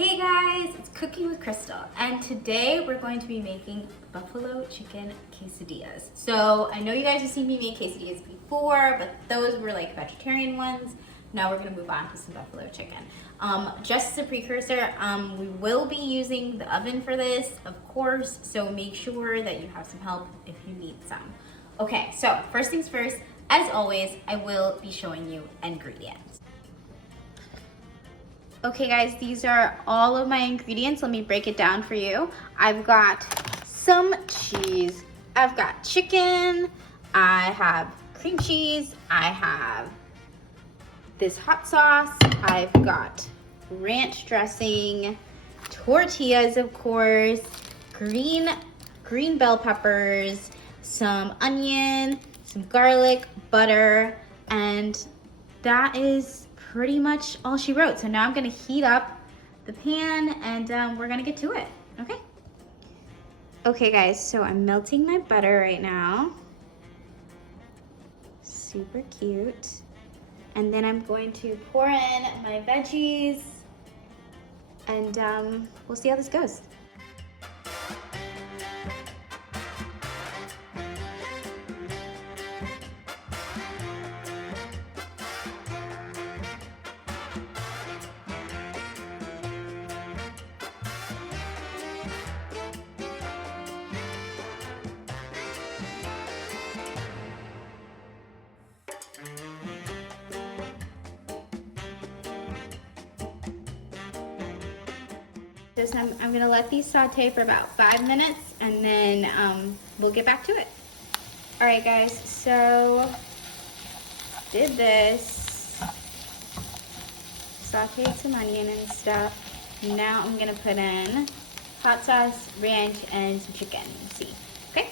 Hey guys, it's Cooking with Krystal, and today we're going to be making buffalo chicken quesadillas. So I know you guys have seen me make quesadillas before, but those were like vegetarian ones. Now we're gonna move on to some buffalo chicken. Just as a precursor, we will be using the oven for this, of course, so make sure that you have some help if you need some. Okay, so first things first, as always, I will be showing you ingredients. Okay guys, these are all of my ingredients. Let me break it down for you. I've got some cheese, I've got chicken, I have cream cheese, I have this hot sauce, I've got ranch dressing, tortillas of course, green bell peppers, some onion, some garlic, butter, and that is pretty much all she wrote. So now I'm gonna heat up the pan and we're gonna get to it, okay? Okay guys, so I'm melting my butter right now. Super cute. And then I'm going to pour in my veggies and we'll see how this goes. I'm gonna let these saute for about 5 minutes and then we'll get back to it. All right guys, so did this, sauteed some onion and stuff. Now I'm gonna put in hot sauce, ranch, and some chicken. See, okay?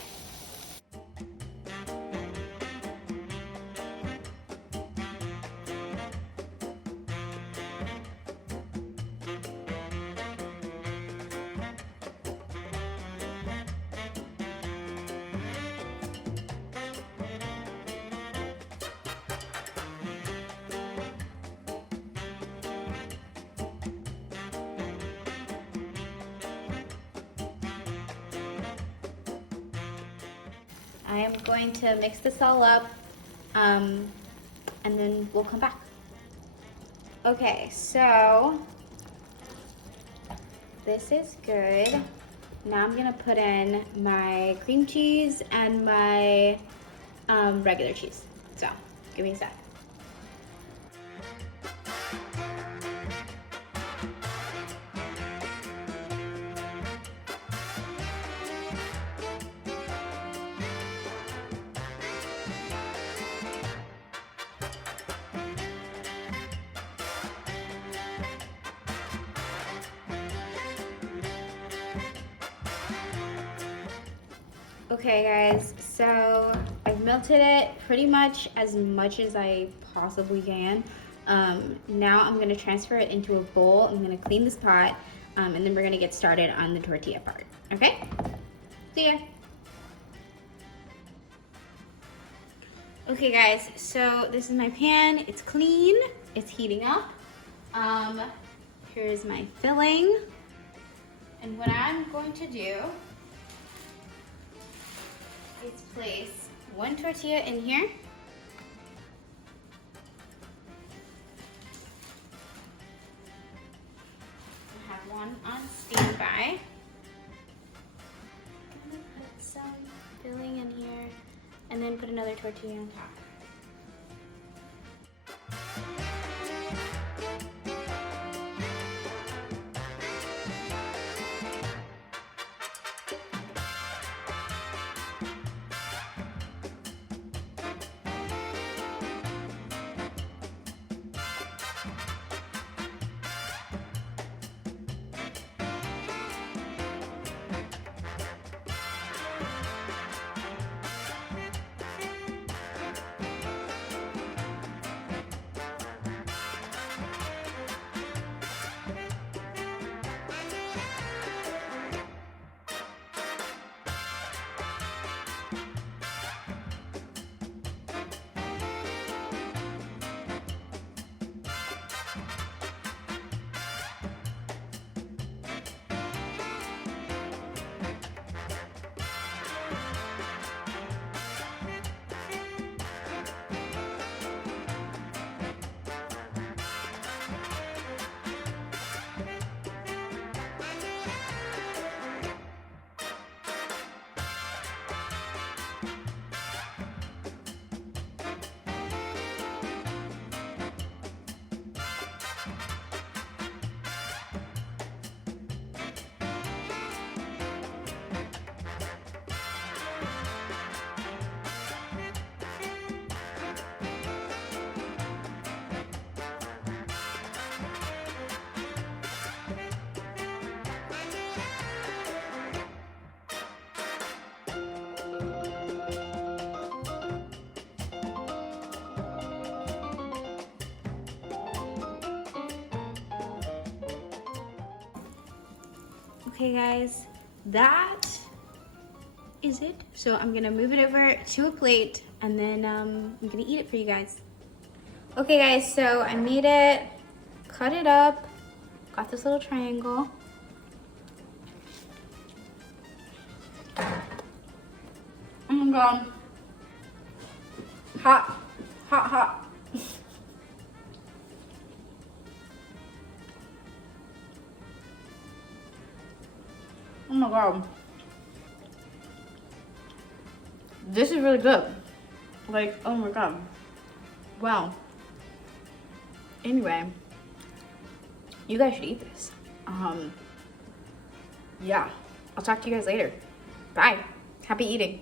I am going to mix this all up and then we'll come back. Okay, so this is good. Now I'm gonna put in my cream cheese and my regular cheese. So, give me a sec. Okay guys, so I've melted it pretty much as I possibly can. Now I'm gonna transfer it into a bowl. I'm gonna clean this pot and then we're gonna get started on the tortilla part, okay? See ya. Okay guys, so this is my pan. It's clean, it's heating up. Here's my filling. And what I'm going to do is place one tortilla in here. I have one on standby. I'm gonna put some filling in here and then put another tortilla on top. Okay guys, that is it. So I'm gonna move it over to a plate and then I'm gonna eat it for you guys. Okay guys, so I made it, cut it up, got this little triangle. Oh my god. Hot, hot, hot. Oh my god. This is really good. Like, oh my god. Wow. Anyway, you guys should eat this. Yeah. I'll talk to you guys later. Bye. Happy eating.